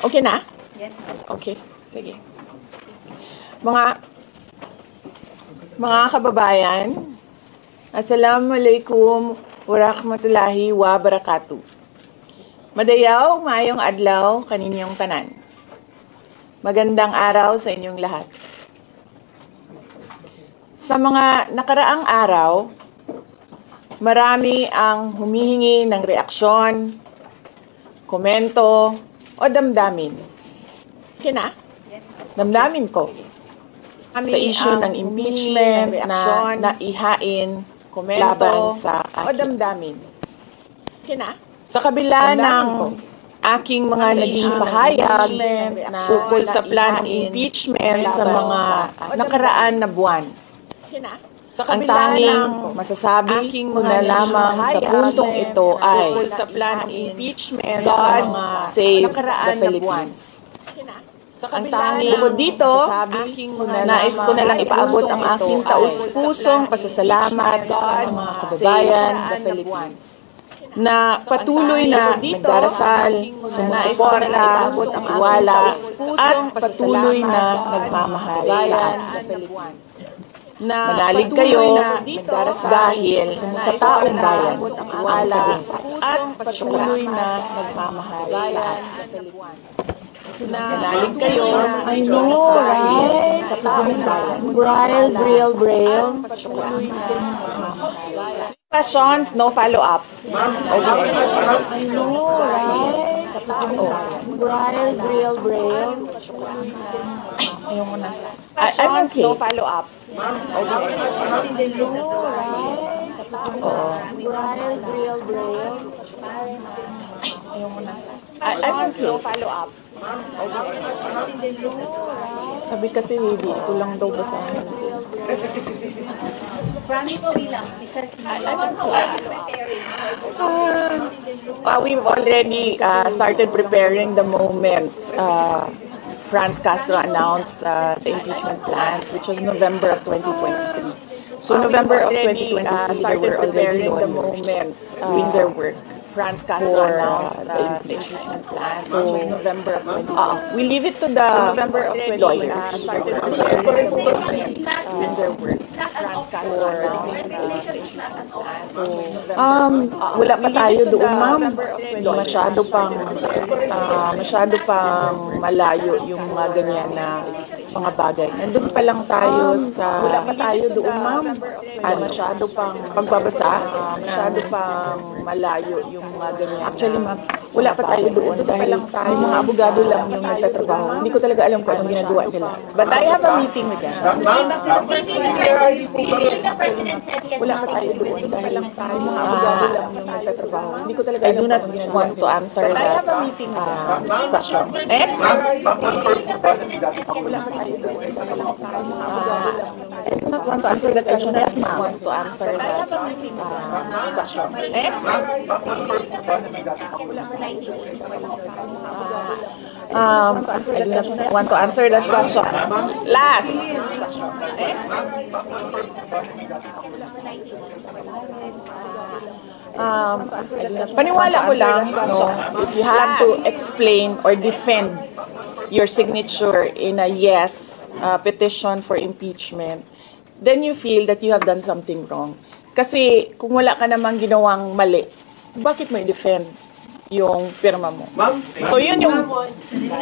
Okay na? Yes, ma'am. Okay, sige. Mga kababayan, Assalamualaikum warahmatullahi wabarakatuh. Madayaw, maayong adlaw kaninyong tanan. Magandang araw sa inyong lahat. Sa mga nakaraang araw, marami ang humihingi ng reaksyon, komento, o damdamin. Okay na? Yes, ma'am. Damdamin ko. Sa issue ng impeachment na naihain laban sa akin. O damdamin. Okay na? Sa kabila ng aking mga naging pahayag na ukol sa planong impeachment sa mga nakaraan na buwan. Ang tanging masasabi ko na lamang sa puntong ito ay God save the Philippines. Ang tanging bukod dito, nais ko na lang ipaabot ang aking taus-pusong pasasalamat sa mga kababayan the Philippines na patuloy na nagdarasal, sumusuporta, wala, at patuloy na nagmamahal sa atin. Manalig kayo dahil sa taong bayan, wala, at patuloy na nagmamahal sa atin. Manalig kayo, I know, right? Sa taong bayan, Braille. Questions, no follow-up. Okay. I know, right? Braille. Ayaw mo na. Questions, no follow-up. Okay. Oo. Braille. Ayaw mo na. Questions, no follow-up. Okay. Sabi kasi, Bibi, ito lang daw basahin. We've already started preparing the moment Franz Castro announced the impeachment plans, which was November of 2023. So November of 2023, they were already the moment doing their work. Franz Castro announced the impeachment plan, which was November of 2023. We leave it to the lawyers doing their work. Franz Castro announced the impeachment plan. So, wala pa tayo doon, ma'am. Masyado pang malayo yung mga ganyan na mga bagay. Nandun pa lang tayo sa... Wala pa tayo doon, ma'am. Masyado pang pagbabasa. Masyado pang malayo yung mga ganyan. Actually, ma'am, wala pa tayo doon dahil yung mga abogado lang yung nagtatrabaho. Hindi ko talaga alam kung anong ginagawa nila. But I have a meeting with them. Wala pa tayo doon dahil yung mga abogado lang yung nagtatrabaho. Hindi ko talaga alam kung anong ginagawa. I do not want to answer that question. Next? Wala pa tayo doon. I do not want to answer that question. Yes, ma'am. I want to answer that question. Next? I do not want to answer that question. Last. Paniwala ko lang, no, if you have to explain or defend your signature in a yes petition for impeachment, then you feel that you have done something wrong. Kasi kung wala ka namang ginawang mali, bakit mo i-defend yung pirma mo? So yun yung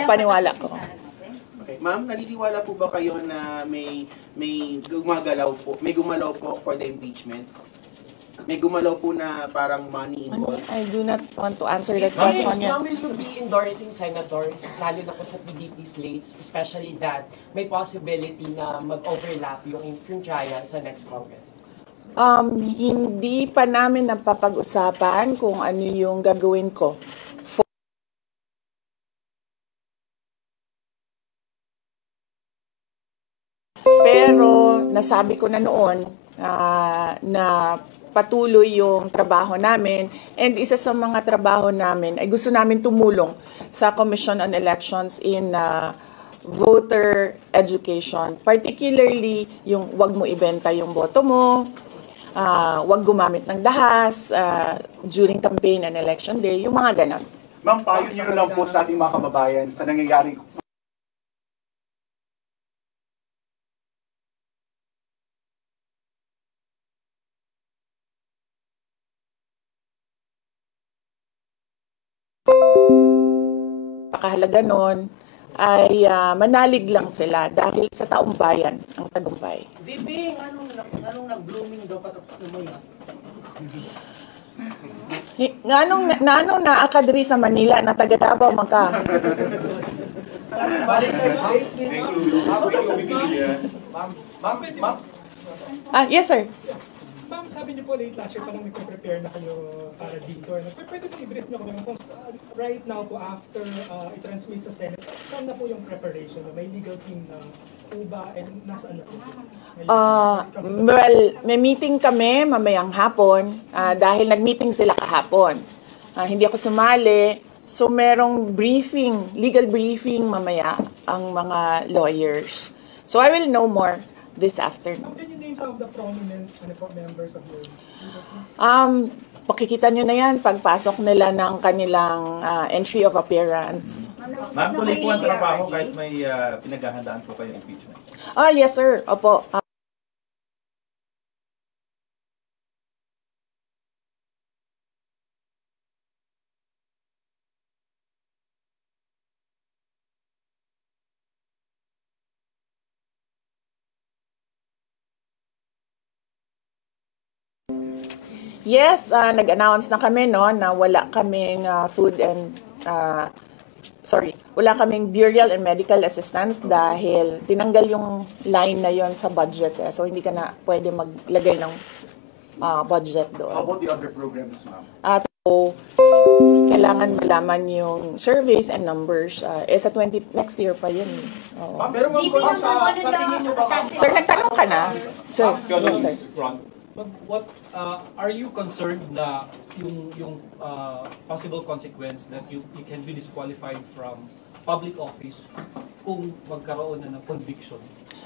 paniwala ko. Okay. Ma'am, naniniwala po ba kayo na may gumalaw po for the impeachment? May gumalaw po na parang money involved? I do not want to answer that question. Yes. Ma'am, will you be endorsing senators, lalo na po sa PDP slates, especially that may possibility na mag-overlap yung trial sa next Congress? Hindi pa namin napapag-usapan kung ano yung gagawin ko. Pero nasabi ko na noon na patuloy yung trabaho namin, and isa sa mga trabaho namin ay gusto namin tumulong sa Commission on Elections in voter education, particularly yung wag mo ibenta yung boto mo, wag gumamit ng dahas during campaign and election day, yung mga ganon. Ma'am, payo niyo lang po sa ating mga kababayan sa nangyayari. Pakahalaga nun ay manalig lang sila dahil sa taong bayan ang tagumpay. Bibing, anong nag-blooming daw patapos na mo yan? Nganong naa ka diri sa Manila na taga Davao man ka? Valentine's Day, ma'am, Yes sir. Ma'am, sabi niyo po late last year pa lang nagpe-prepare na kayo para dito. Pwede po i-brief niyo kung right now po after i-transmit sa Senate, saan na po yung preparation? May legal team na po ba and nasaan na po? Well, may meeting kami mamayang hapon dahil nag-meeting sila kahapon. Hindi ako sumali. So merong briefing, legal briefing mamaya ang mga lawyers. So I will know more this afternoon. Can you name some of the prominent members of your Pakikita nyo na yan pagpasok nila ng kanilang entry of appearance. Ma'am, tuloy po ang trabaho kahit may pinaghahandaan po kayo impeachment. Yes sir. Opo. Yes, nag-announce na kami no na wala kaming wala kaming burial and medical assistance dahil tinanggal yung line na yon sa budget so hindi ka na pwede maglagay ng budget How doon. about the other programs, ma'am? So kailangan malaman yung surveys and numbers sa next year pa yun. Oo. Ma'am, pero ma'am, sa tingin niyo ba, ma'am? Sir, nagtanong ka na? Sir, yes sir. What are you concerned na yung possible consequence that you can be disqualified from public office kung magkaroon na ng conviction?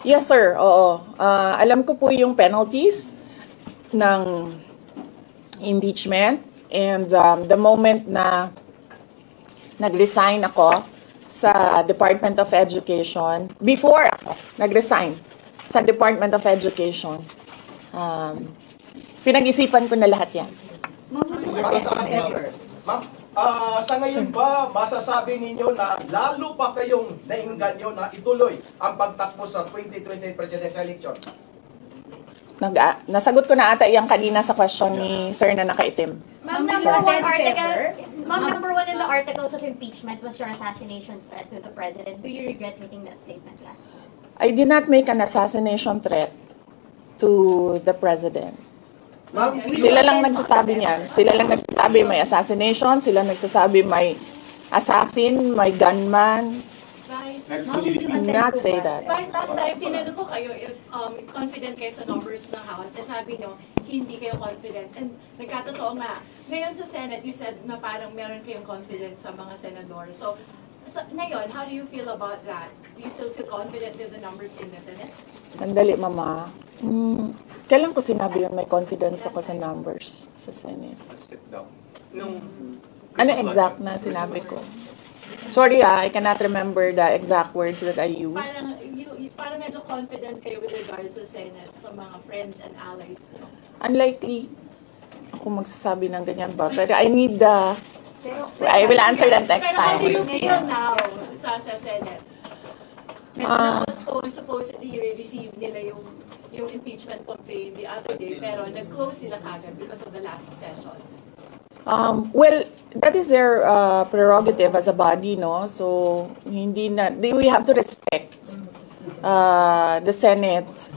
Yes sir, oo. Alam ko po yung penalties ng impeachment and the moment na nag-resign ako sa Department of Education, before ako nag-resign sa Department of Education, pinag-isipan ko na lahat yan. Ma'am, sa ngayon ba masasabi ninyo na lalo pa kayong nainganyo na ituloy ang pagtakbo sa 2020 presidential election? Nasagot ko na ata yung kanina sa question ni Sir na nakaitim. Ma'am, number one in the articles of impeachment was your assassination threat to the president. Do you regret making that statement last week? I did not make an assassination threat to the president. Sila lang nagsasabi niyan. Sila lang nagsasabi may assassination, sila nagsasabi may assassin, may gunman. Vice, Not say that. Vice, last time, tinanong ko kayo if confident kayo sa numbers ng House and sabi nyo, hindi kayo confident. And nagkatotoo nga. Ngayon sa Senate, you said na parang meron kayong confidence sa mga senador. So, ngayon, how do you feel about that? Do you still feel confident with the numbers in the Senate? Sandali, Mama. Kailan ko sinabi yun may confidence ako sa numbers sa Senate? Ano exact na sinabi ko? Sorry I cannot remember the exact words that I used. Parang medyo confident kayo with regards sa Senate, sa mga friends and allies nyo. Unlikely ako magsasabi ng ganyan ba? Pero I need the... I will answer that next Pero how time. do you feel now sa Senate? Supposedly received nila yung impeachment complaint the other day, pero nag-close sila kagad because of the last session. Well, that is their prerogative as a body, no? So, we have to respect the Senate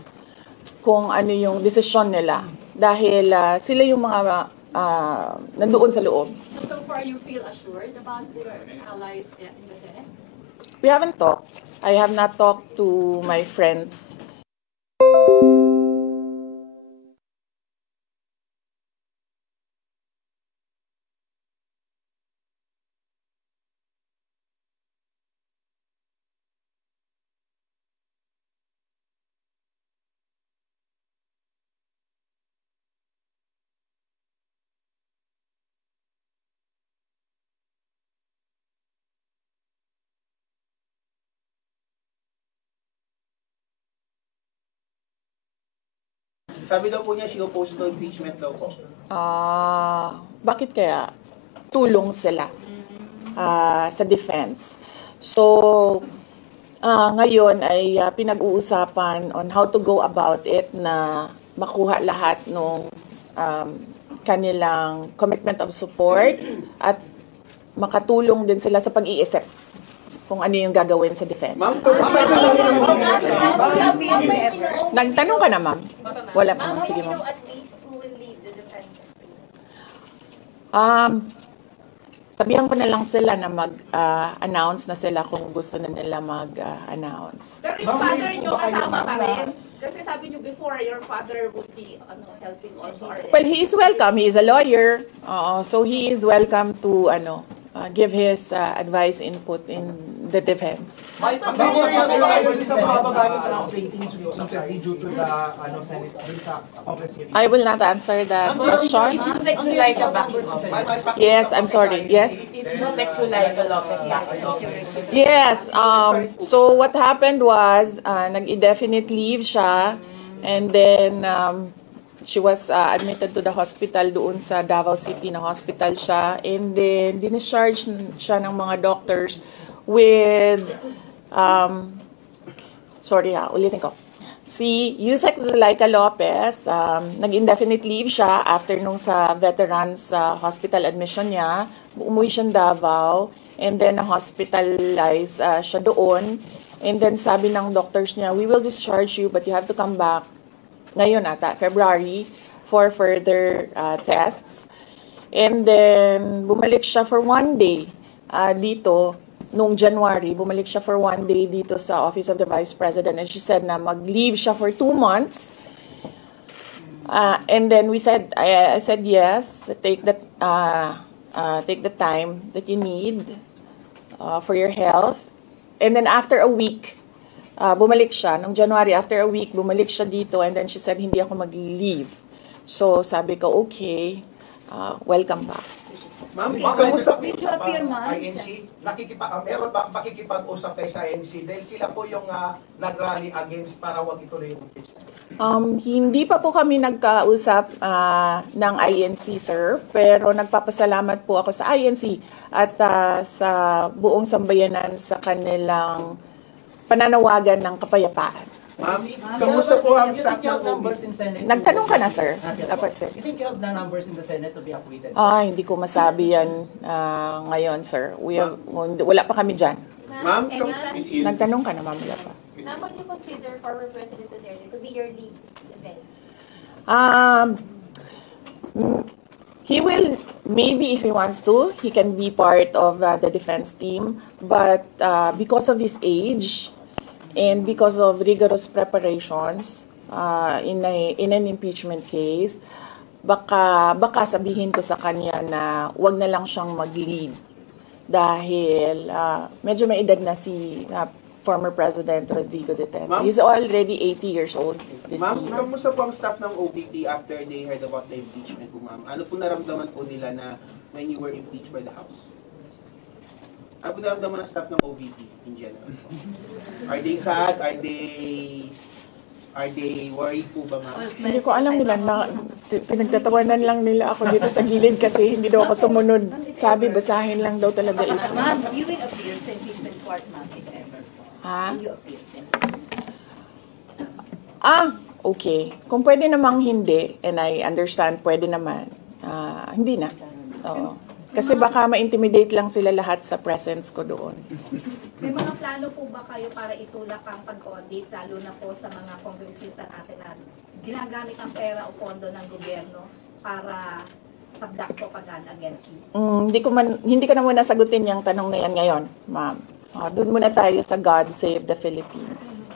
kung ano yung desisyon nila. Dahil sila yung mga nandoon sa loob. So far you feel assured about your allies in the Senate? We haven't talked. I have not talked to my friends Sabi daw po niya, she opposed to impeachment daw po. Bakit kaya? Tulong sila sa defense. So, ngayon ay pinag-uusapan on how to go about it na makuha lahat ng kanilang commitment of support at makatulong din sila sa pag-iisip kung ano yung gagawin sa defense. Ma'am, Nagtanong ka na, ma'am? Wala pa, ma'am. Sige, ma'am. At least who will lead the defense? Sabihan ko na lang sila na mag-announce na sila kung gusto na nila mag-announce. Pero yung father nyo kasama pa rin. Kasi sabi nyo before, your father would be helping also. Well, he is welcome. He is a lawyer. So he is welcome to give his advice, input in the defense. May pagkakaroon sa mababa ng tax ratings due to the Senate dun sa Congress hearing. I will not answer that question. Is Yusek Zulaika back in office? Yes, I'm sorry. Yes. Is Yusek Zulaika Lopez back in office? Yes. So what happened was, nag-indefinite leave siya, and then she was admitted to the hospital doon sa Davao City na hospital siya, and then discharge siya ng mga doctors with ulitin ko. Si Yusek Zulaika Lopez, nag-indefinite leave siya after nung sa veterans hospital admission niya. Umuwi siya Davao, and then hospitalized siya doon. And then sabi ng doctors niya, we will discharge you but you have to come back ngayon February, for further tests. And then bumalik siya for 1 day dito. Noong January, bumalik siya for 1 day dito sa Office of the Vice President, and she said na mag-leave siya for 2 months. And then I said yes, take the time that you need for your health. And then after a week, bumalik siya. Noong January, after a week, bumalik siya dito, and then she said, hindi ako mag-leave. So sabi ko, okay, welcome back. Ma'am, kamusta po sa INC? Meron ba pakikipag-usap kayo sa INC? Dahil sila po yung nag-rally against para wag ituloy yung impeachment. Hindi pa po kami nagkausap ng INC, sir. Pero nagpapasalamat po ako sa INC at sa buong sambayanan sa kanilang pananawagan ng kapayapaan. Ma'am, kamusta po ang staff ng numbers in Senate? Nagtanong ka na, sir. Dapat, sir. You think you have the numbers in the Senate to be acquitted? Hindi ko masabi yan ngayon, sir. Wala pa kami dyan. Ma'am, Nagtanong ka na, ma'am. Wala pa. Ma'am, would you consider former President Duterte to be your lead defense? He will, maybe if he wants to, he can be part of the defense team. But because of his age, and because of rigorous preparations in an impeachment case, baka sabihin ko sa kanya na wag na lang siyang mag-lead dahil medyo may edad na si former President Rodrigo Duterte. He's already 80 years old this year. Ma'am, kamusta po ang staff ng OVP after they heard about the impeachment po, ma'am? Ano po naramdaman po nila na when you were impeached by the House? Ano po naramdaman ng staff ng OVP in general? Are they sad? Are they worried po ba, ma'am? Hindi ko alam nila na pinagtatawanan lang nila ako dito sa gilid kasi hindi daw ako sumunod. Sabi, basahin lang daw talaga ito. Ma'am, you will appeal sa impeachment court, ma'am, if ever. Ha? You appeal sa Okay. Kung pwede namang hindi, and I understand, pwede naman. Hindi na. Oo. Kasi baka ma-intimidate lang sila lahat sa presence ko doon. May mga plano po ba kayo para itulak ang pag-audit, lalo na po sa mga kongresista natin na ginagamit ang pera o pondo ng gobyerno para subject propaganda against you? Hindi ko na muna sagutin yung tanong na yan ngayon, ma'am. Doon muna tayo sa God Save the Philippines.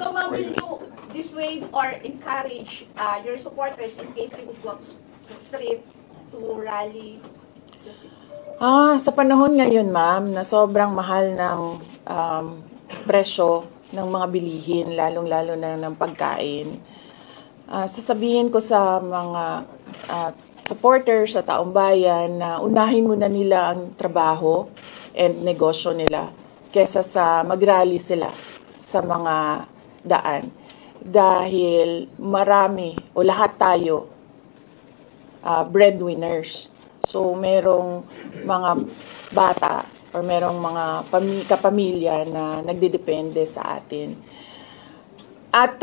So ma'am, will you dissuade or encourage your supporters in case they would walk sa street to rally? Sa panahon ngayon, ma'am, na sobrang mahal ng presyo ng mga bilihin, lalong-lalo na ng pagkain, sasabihin ko sa mga supporters sa taong bayan na unahin muna nila ang trabaho and negosyo nila kesa sa mag-rally sila sa mga daan. dahil marami o lahat tayo breadwinners. So merong mga bata or merong mga kapamilya na nagdedepende sa atin. At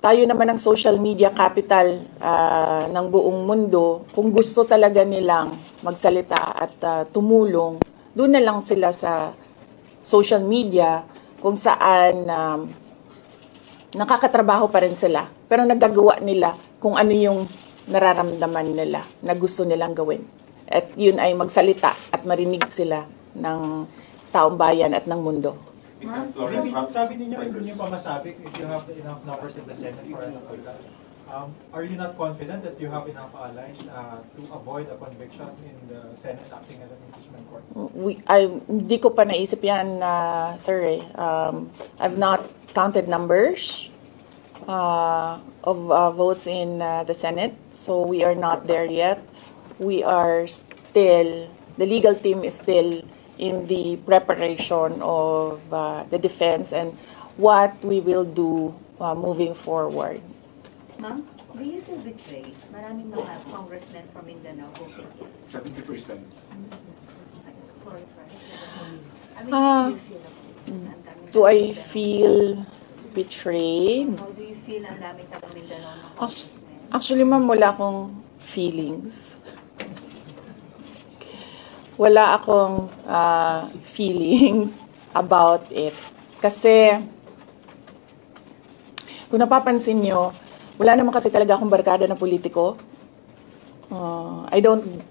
tayo naman ang social media capital ng buong mundo. Kung gusto talaga nilang magsalita at tumulong, doon na lang sila sa social media kung saan nakakatrabaho pa rin sila. Pero nagagawa nila kung ano yung nararamdaman nila na gusto nilang gawin. At yun ay magsalita at marinig sila ng taong bayan at ng mundo. Sabi ninyo, hindi niyo pa masabi if you have enough numbers in the Senate for an approval. Are you not confident that you have enough allies to avoid a conviction in the Senate acting as an impeachment court? Hindi ko pa naisip yan, sir. I've not counted numbers of votes in the Senate, so we are not there yet. We are still, the legal team is still in the preparation of the defense and what we will do moving forward. Ma'am, do you feel betrayed? Maraming mga congressmen from Mindanao voted yes. 70%. Sorry for Do I feel betrayed? How do you feel ang dami taga Mindanao ng congressmen? Actually, ma'am, wala akong feelings. Wala akong feelings about it. Kasi, kung napapansin nyo, wala naman kasi talaga akong barkada na politiko. I don't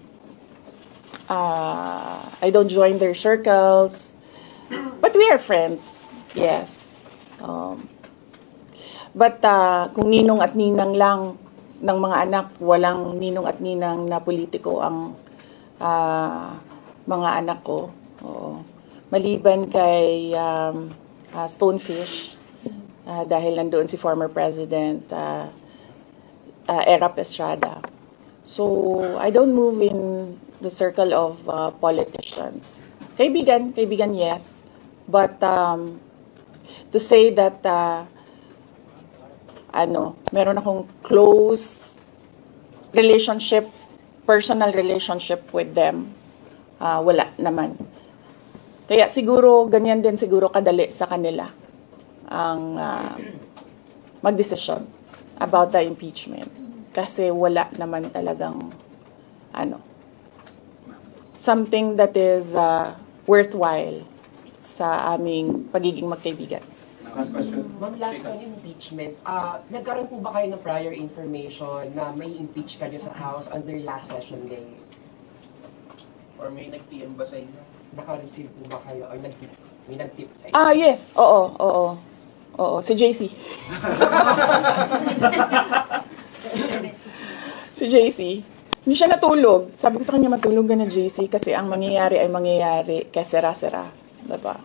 join their circles. But we are friends. Yes. But kung ninong at ninang lang ng mga anak, walang ninong at ninang na politiko ang mga anak ko. Oo. Maliban kay Stonefish, dahil nandoon si former President Erap Estrada. So, I don't move in the circle of politicians. Kaibigan, yes. But to say that meron akong close relationship, personal relationship with them, wala naman. Kaya siguro, ganyan din siguro kadali sa kanila ang magdesisyon about the impeachment. Kasi wala naman talagang something that is worthwhile sa aming pagiging magkaibigan. Ma'am, last on impeachment, nagkaroon po ba kayo ng prior information na may impeach kayo sa House on their last session day? Or may nag-PM ba sa inyo? Naka-receive po ba kayo or may nag-tip sa inyo? Yes. Oo. Si JC. Si JC. Hindi siya natulog. Sabi ko sa kanya, matulog ka na, JC, kasi ang mangyayari ay mangyayari kaya sera-sera. Diba?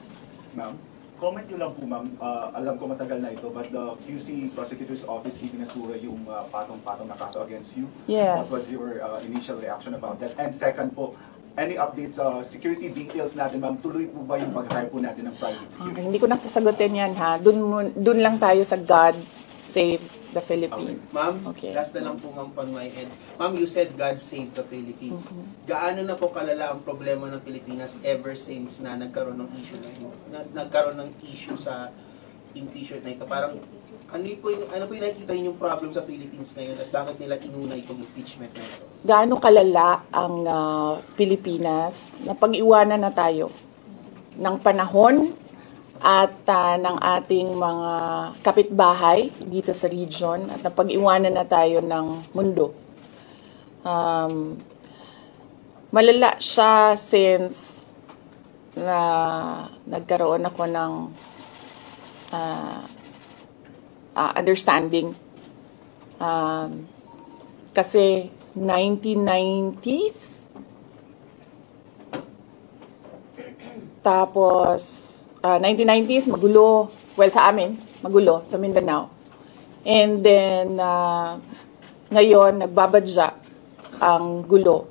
Ma'am, comment nyo lang po, ma'am. Alam ko matagal na ito, but the QC Prosecutor's Office ibinasura yung patong-patong na kaso against you. Yes. What was your initial reaction about that? And second po, any updates sa security details natin, ma'am? Tuloy po ba yung pag-hire po natin ng private security? Hindi ko nasasagutin yan, ha? Dun lang tayo sa God Save the Philippines. Okay. Ma'am, okay. Last na lang po ma'am on my end. Ma'am, you said God save the Philippines. Gaano na po kalala ang problema ng Pilipinas ever since na nagkaroon ng issue na ito? Nagkaroon ng issue sa impeachment na ito? Parang, ano po yung nakikita yung problem sa Philippines ngayon at bakit nila inuna itong impeachment na ito? Gaano kalala ang Pilipinas na pag-iwanan na tayo ng panahon at ng ating mga kapitbahay dito sa region at napag-iwanan na tayo ng mundo. Malala siya since na nagkaroon ako ng understanding. Kasi 1990s, tapos 1990s, magulo. Well, sa amin, magulo, sa Mindanao. And then, ngayon, nagbabadya ang gulo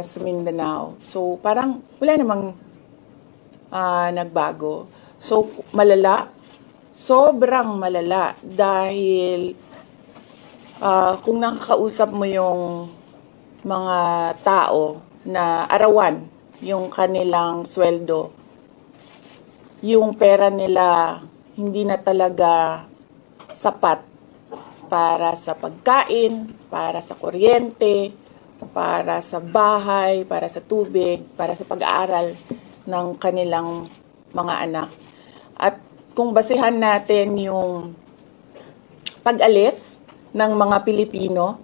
sa Mindanao. So, parang wala namang nagbago. So, malala sobrang malala dahil kung nakakausap mo yung mga tao na arawan yung kanilang sweldo, yung pera nila hindi na talaga sapat para sa pagkain, para sa kuryente, para sa bahay, para sa tubig, para sa pag-aaral ng kanilang mga anak. At kung basehan natin yung pag-alis ng mga Pilipino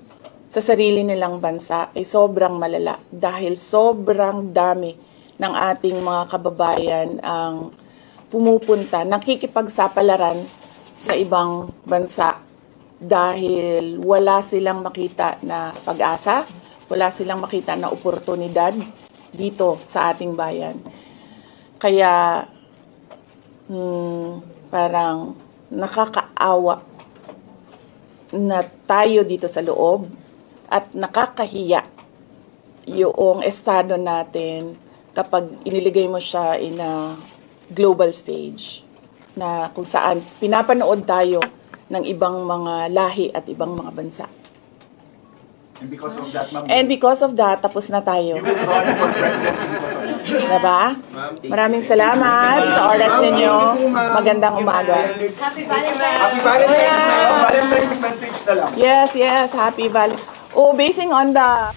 sa sarili nilang bansa ay sobrang malala dahil sobrang dami ng ating mga kababayan ang pumupunta, nakikipagsapalaran sa ibang bansa dahil wala silang makita na pag-asa, wala silang makita na oportunidad dito sa ating bayan. Kaya parang nakakaawa na tayo dito sa loob at nakakahiya yung estado natin kapag iniligay mo siya in a global stage na kung saan pinapanood tayo ng ibang mga lahi at ibang mga bansa. And because of that, ma'am, And because of that, tapos na tayo. you will run for presidency because of that. Diba? Maraming salamat sa oras ninyo. Magandang umaga. Happy Valentine's! Happy Valentine's, ma'am. Valentine's message na lang. Yes, yes. Happy Valentine's. Oh, basing on the